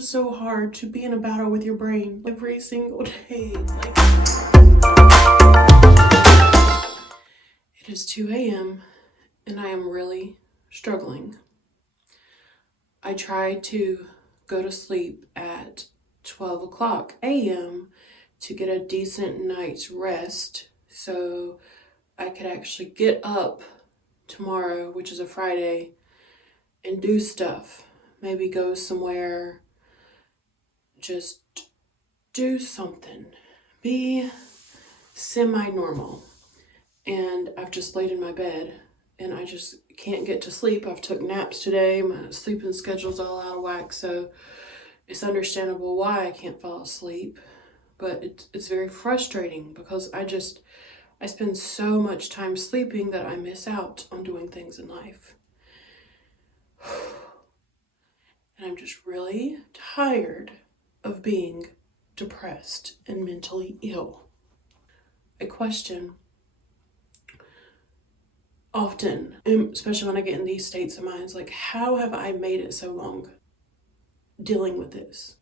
It's so hard to be in a battle with your brain every single day. It is 2 a.m. and I am really struggling. I tried to go to sleep at 12 o'clock a.m. to get a decent night's rest so I could actually get up tomorrow, which is a Friday, and do stuff. Maybe go somewhere, just do something, be semi-normal. And I've just laid in my bed and I just can't get to sleep. I've took naps today. My sleeping schedule's all out of whack, so it's understandable why I can't fall asleep. But it's very frustrating because I spend so much time sleeping that I miss out on doing things in life. And I'm just really tired of being depressed and mentally ill. I question often, especially when I get in these states of mind, like, how have I made it so long dealing with this?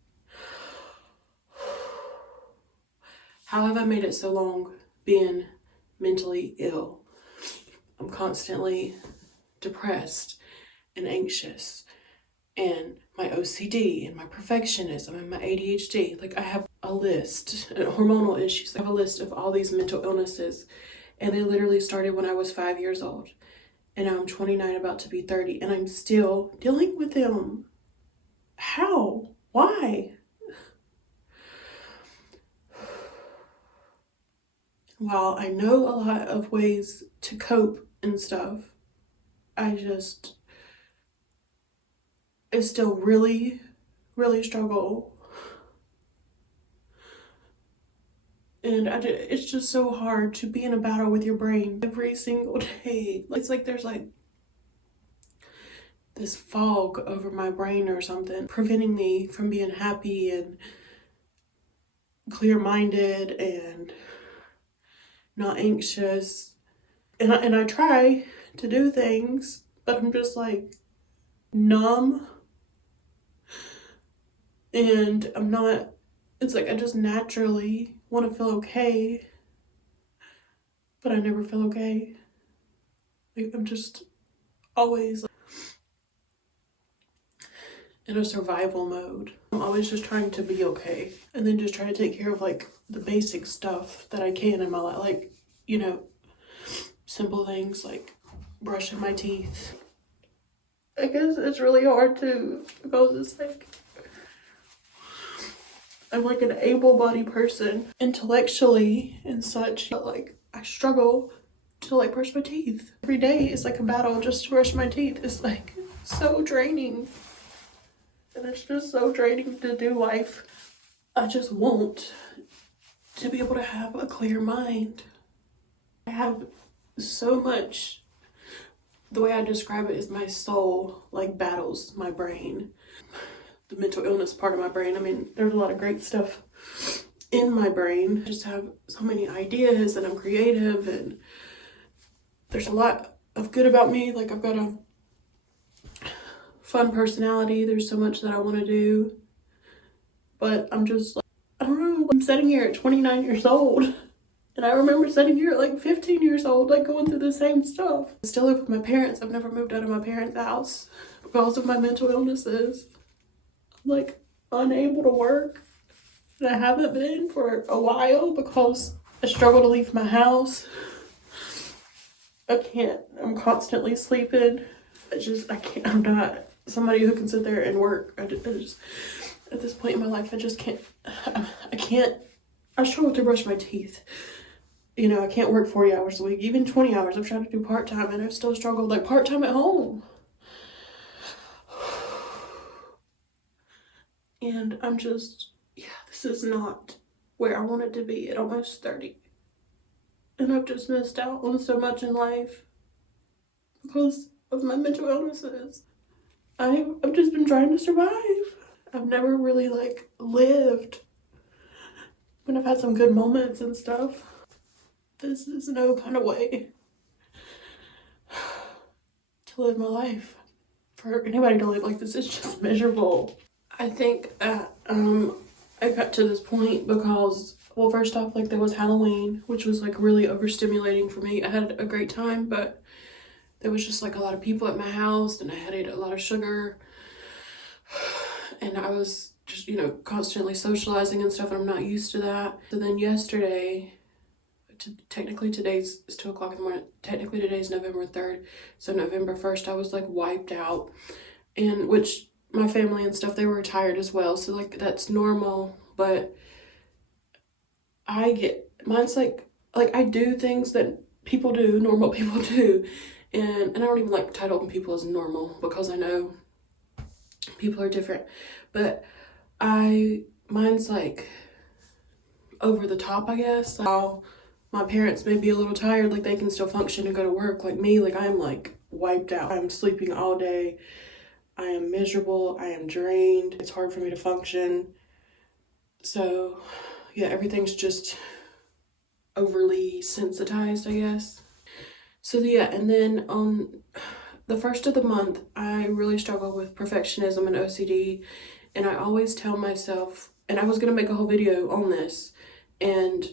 How have I made it so long being mentally ill? I'm constantly depressed and anxious, and my OCD and my perfectionism and my ADHD. Like, I have a list, hormonal issues. I have a list of all these mental illnesses, and they literally started when I was 5 years old. And now I'm 29, about to be 30, and I'm still dealing with them. How? Why? While I know a lot of ways to cope and stuff, I still really, really struggle. And it's just so hard to be in a battle with your brain every single day. It's like there's like this fog over my brain or something, preventing me from being happy and clear-minded and not anxious. And I try to do things, but I'm just like numb. And it's like I just naturally want to feel okay, but I never feel okay. Like, I'm just always in a survival mode. I'm always just trying to be okay, and then just trying to take care of like the basic stuff that I can in my life, like, simple things like brushing my teeth. I guess it's really hard too, because it's like I'm like an able-bodied person intellectually and such, but like I struggle to like brush my teeth. Every day is like a battle just to brush my teeth. It's like so draining. And it's just so draining to do life. I just want to be able to have a clear mind. I have so much, the way I describe it is my soul like battles my brain. The mental illness part of my brain. I mean, there's a lot of great stuff in my brain. I just have so many ideas, and I'm creative, and there's a lot of good about me. Like, I've got a fun personality. There's so much that I want to do, but I'm just like, I don't know. I'm sitting here at 29 years old, and I remember sitting here at like 15 years old, like going through the same stuff. I still live with my parents. I've never moved out of my parents' house because of my mental illnesses. I'm like unable to work, and I haven't been for a while because I struggle to leave my house. I'm constantly sleeping. I can't, I'm not somebody who can sit there and work. I just, at this point in my life, I just can't, I struggle to brush my teeth. I can't work 40 hours a week, even 20 hours. I've tried to do part-time, and I still struggle, like part-time at home. And I'm just, this is not where I wanted to be at almost 30. And I've just missed out on so much in life because of my mental illnesses. I've just been trying to survive. I've never really like lived when I've had some good moments and stuff. This is no kind of way to live my life. For anybody to live like this is just miserable. I think I got to this point because, well, first off, like there was Halloween, which was like really overstimulating for me. I had a great time, but there was just like a lot of people at my house, and I had ate a lot of sugar, and I was just, constantly socializing and stuff, and I'm not used to that. So then yesterday, technically today's it's 2 o'clock in the morning. Technically today's November 3rd, so November 1st I was like wiped out, and which my family and stuff, they were tired as well, so like that's normal. But mine's like I do things that people do, normal people do, and I don't even like titling people as normal because I know people are different, but mine's like over the top, I guess. How my parents may be a little tired, like they can still function and go to work. Like me, like I'm like wiped out. I'm sleeping all day. I am miserable. I am drained. It's hard for me to function. So yeah, everything's just overly sensitized, I guess. So yeah, and then on the first of the month, I really struggle with perfectionism and OCD, and I always tell myself, and I was gonna make a whole video on this, and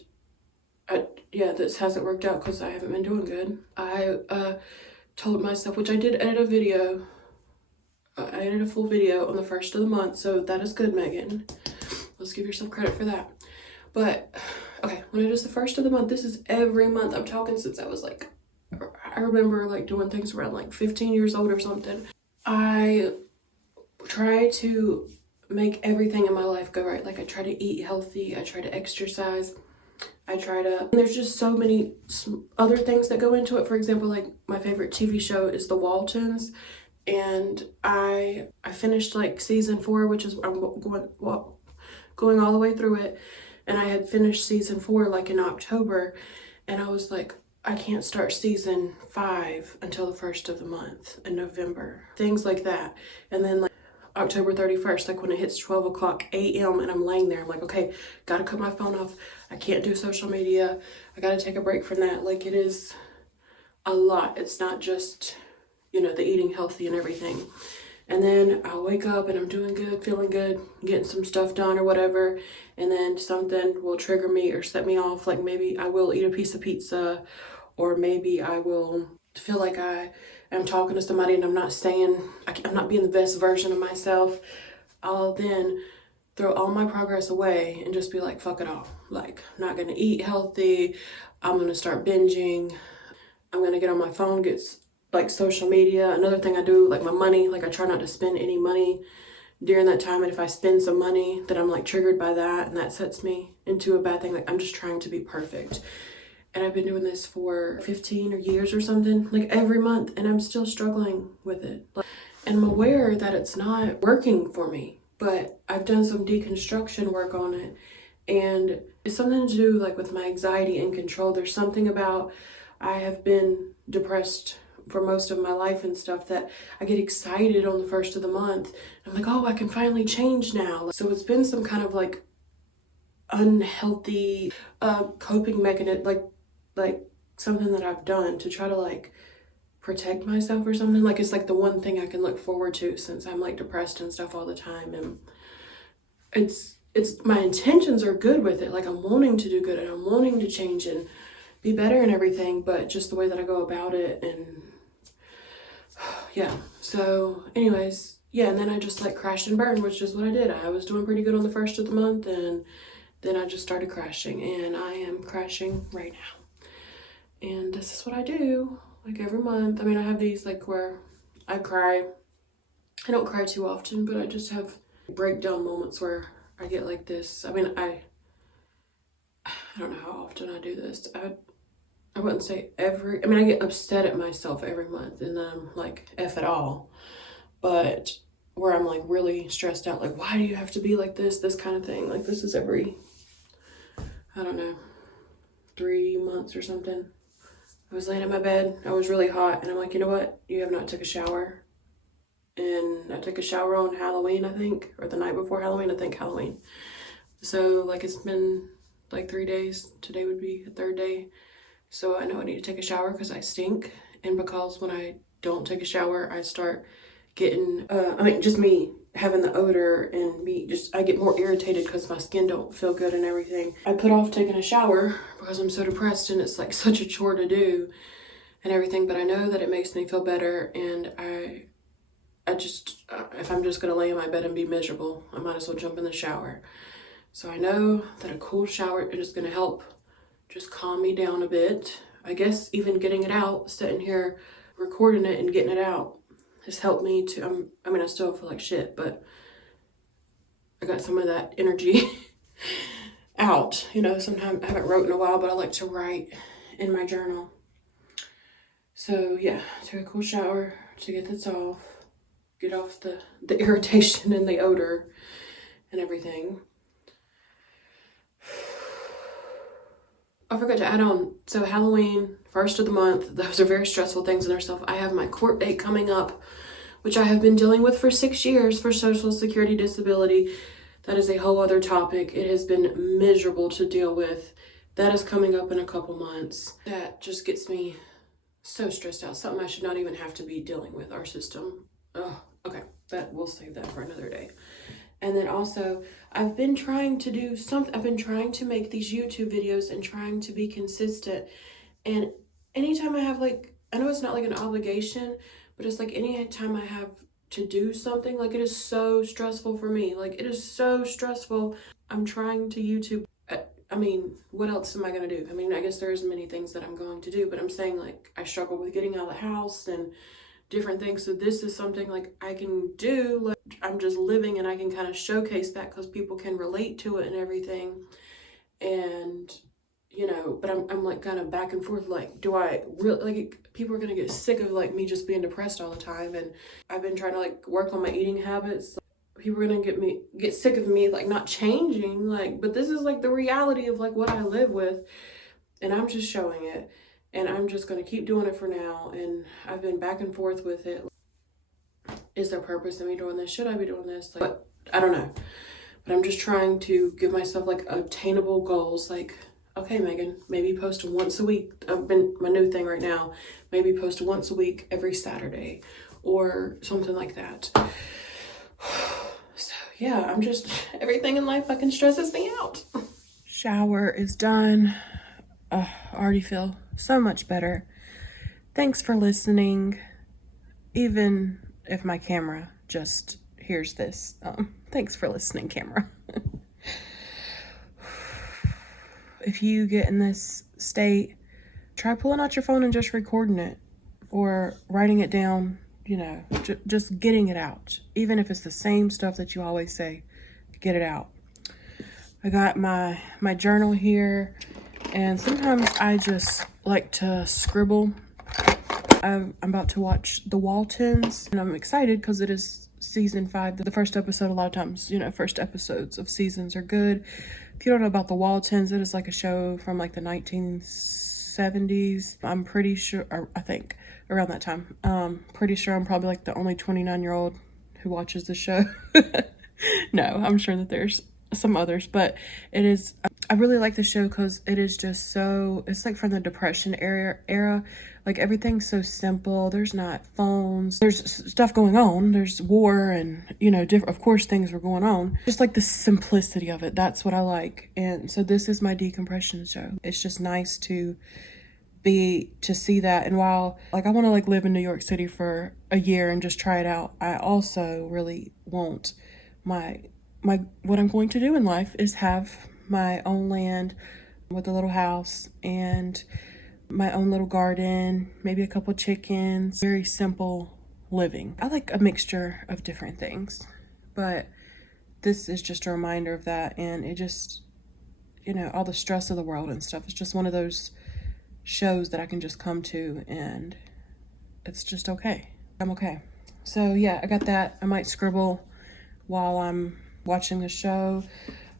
this hasn't worked out because I haven't been doing good. I told myself, which I did edit a video, I edited a full video on the first of the month, so that is good, Megan. Let's give yourself credit for that. But, okay, when it is the first of the month, this is every month. I'm talking since I was like, I remember like doing things around like 15 years old or something. I try to make everything in my life go right. Like I try to eat healthy, I try to exercise, and there's just so many other things that go into it. For example, like my favorite TV show is The Waltons, and I finished like season 4, which is I'm going all the way through it, and I had finished season 4 like in October, and I was like, I can't start season 5 until the first of the month in November, things like that. And then like October 31st, like when it hits 12 o'clock a.m. and I'm laying there, I'm like, okay, gotta cut my phone off. I can't do social media. I gotta take a break from that. Like it is a lot. It's not just, the eating healthy and everything. And then I'll wake up and I'm doing good, feeling good, getting some stuff done or whatever. And then something will trigger me or set me off. Like maybe I will eat a piece of pizza, or maybe I will feel like I am talking to somebody and I'm not being the best version of myself. I'll then throw all my progress away and just be like, fuck it all. Like, I'm not gonna eat healthy. I'm gonna start binging. I'm gonna get on my phone, get like social media. Another thing I do, like my money, like I try not to spend any money during that time. And if I spend some money, then I'm like triggered by that, and that sets me into a bad thing. Like I'm just trying to be perfect. And I've been doing this for 15 or years or something, like every month, and I'm still struggling with it. And I'm aware that it's not working for me, but I've done some deconstruction work on it, and it's something to do like with my anxiety and control. There's something about, I have been depressed for most of my life and stuff, that I get excited on the first of the month. I'm like, oh, I can finally change now. So it's been some kind of like unhealthy coping mechanism, like something that I've done to try to like protect myself or something. Like it's like the one thing I can look forward to, since I'm like depressed and stuff all the time. And it's my intentions are good with it. Like I'm wanting to do good and I'm wanting to change and be better and everything, but just the way that I go about it. And yeah, so anyways, yeah, and then I just like crashed and burned, which is what I did. I was doing pretty good on the first of the month, and then I just started crashing, and I am crashing right now. And this is what I do like every month. I mean, I have these like where I cry. I don't cry too often, but I just have breakdown moments where I get like this. I mean, I don't know how often I do this. I wouldn't say I get upset at myself every month, and then I'm like, F it all. But where I'm like really stressed out, like, why do you have to be like this kind of thing. Like this is every, I don't know, 3 months or something. I was laying in my bed, I was really hot, and I'm like, you know what? You have not took a shower. And I took a shower on Halloween, I think, or the night before Halloween, I think Halloween. So like it's been like 3 days. Today would be the 3rd day. So I know I need to take a shower because I stink. And because when I don't take a shower, I start getting, just me, having the odor and I get more irritated because my skin don't feel good and everything. I put off taking a shower because I'm so depressed and it's like such a chore to do and everything, but I know that it makes me feel better, and I just, if I'm just gonna lay in my bed and be miserable, I might as well jump in the shower. So I know that a cool shower is gonna help just calm me down a bit. I guess even getting it out, sitting here recording it and getting it out has helped me to, I mean, I still feel like shit, but I got some of that energy out. You know, sometimes I haven't wrote in a while, but I like to write in my journal. So yeah, take a cool shower to get this off, get off the irritation and the odor and everything. I forgot to add on, so Halloween, first of the month, those are very stressful things in themselves. I have my court date coming up, which I have been dealing with for 6 years for Social Security disability. That is a whole other topic. It has been miserable to deal with. That is coming up in a couple months. That just gets me so stressed out. Something I should not even have to be dealing with, our system. Oh, okay, we'll save that for another day. And then also, I've been trying to do something. I've been trying to make these YouTube videos and trying to be consistent. And anytime I have I know it's not like an obligation, but it's like any time I have to do something, like it is so stressful for me. Like it is so stressful. I'm trying to YouTube. I mean, what else am I going to do? I mean, I guess there's many things that I'm going to do, but I'm saying like I struggle with getting out of the house and different things. So this is something like I can do, like I'm just living, and I can kind of showcase that because people can relate to it and everything. And you know, but I'm like kind of back and forth, like do I really, like people are gonna get sick of like me just being depressed all the time. And I've been trying to like work on my eating habits. People are gonna get sick of me like not changing, like, but this is like the reality of like what I live with, and I'm just showing it. And I'm just going to keep doing it for now. And I've been back and forth with it. Is there purpose in me doing this? Should I be doing this? Like, but I don't know. But I'm just trying to give myself like obtainable goals. Like, okay, Megan, maybe post once a week. I've been my new thing right now. Maybe post once a week every Saturday or something like that. So yeah, I'm just, everything in life fucking stresses me out. Shower is done. I already feel so much better. Thanks for listening. Even if my camera just hears this. Thanks for listening, camera. If you get in this state, try pulling out your phone and just recording it or writing it down, you know, just getting it out. Even if it's the same stuff that you always say, get it out. I got my journal here. And sometimes I just like to scribble. I'm about to watch The Waltons, and I'm excited because it is season 5. The first episode, a lot of times, you know, first episodes of seasons are good. If you don't know about The Waltons, it is like a show from like the 1970s. I'm pretty sure, or I think around that time. Pretty sure I'm probably like the only 29-year-old who watches the show. No, I'm sure that there's some others, but it is, I really like the show because it is just so, it's like from the Depression era, like everything's so simple. There's not phones, there's stuff going on, there's war, and you know, of course things were going on, just like the simplicity of it. That's what I like. And so this is my decompression show. It's just nice to see that. And while like I want to like live in New York City for a year and just try it out, I also really want what I'm going to do in life is have my own land with a little house and my own little garden, maybe a couple chickens, very simple living. I like a mixture of different things, but this is just a reminder of that. And it just, you know, all the stress of the world and stuff, it's just one of those shows that I can just come to and it's just okay. I'm okay. So yeah, I got that. I might scribble while I'm watching the show.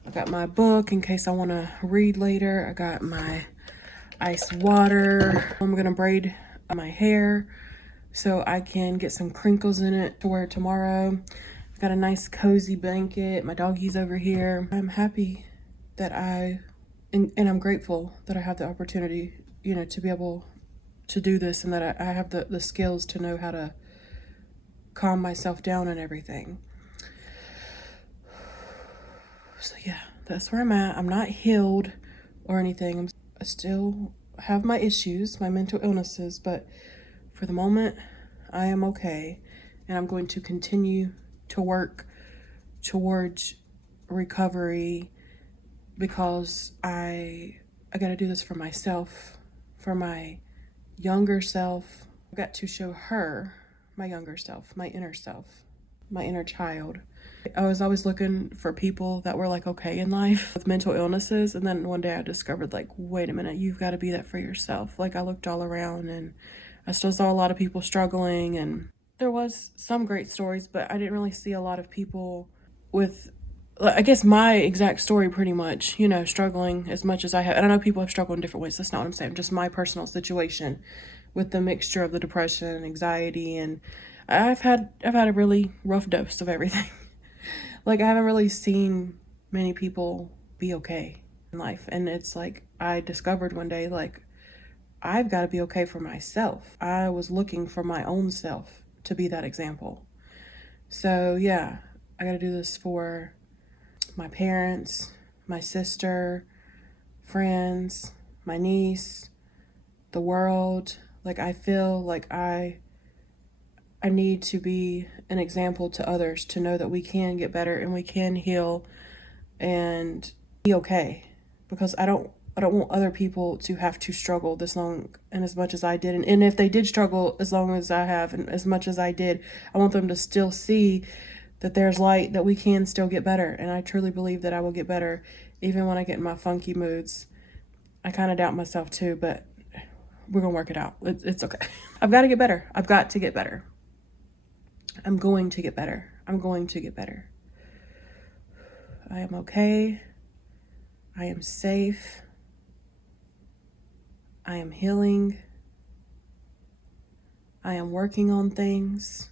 I got my book in case I want to read later. I got my ice water. I'm gonna braid my hair so I can get some crinkles in it to wear tomorrow. I've got a nice cozy blanket. My doggy's over here. I'm happy that and I'm grateful that I have the opportunity, you know, to be able to do this, and that I have the skills to know how to calm myself down and everything. So yeah, that's where I'm at. I'm not healed or anything. I still have my issues, my mental illnesses, but for the moment, I am okay. And I'm going to continue to work towards recovery because I got to do this for myself, for my younger self. I got to show her, my younger self, my inner child. I was always looking for people that were like okay in life with mental illnesses, and then one day I discovered like, wait a minute, you've got to be that for yourself. Like I looked all around and I still saw a lot of people struggling, and there was some great stories, but I didn't really see a lot of people with, I guess, my exact story pretty much, you know, struggling as much as I have. And I know people have struggled in different ways. That's not what I'm saying. Just my personal situation with the mixture of the depression and anxiety, and I've had a really rough dose of everything. Like I haven't really seen many people be okay in life. And it's like I discovered one day, like, I've got to be okay for myself. I was looking for my own self to be that example. So yeah, I got to do this for my parents, my sister, friends, my niece, the world. Like I feel like I need to be an example to others to know that we can get better and we can heal and be okay, because I don't want other people to have to struggle this long and as much as I did. And if they did struggle as long as I have and as much as I did, I want them to still see that there's light, that we can still get better. And I truly believe that I will get better even when I get in my funky moods. I kind of doubt myself too, but we're going to work it out. It's okay. I've got to get better. I've got to get better. I'm going to get better. I'm going to get better. I am okay. I am safe. I am healing. I am working on things.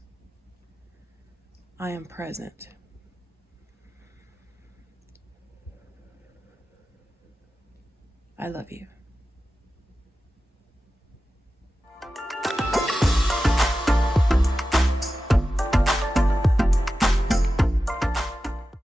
I am present. I love you.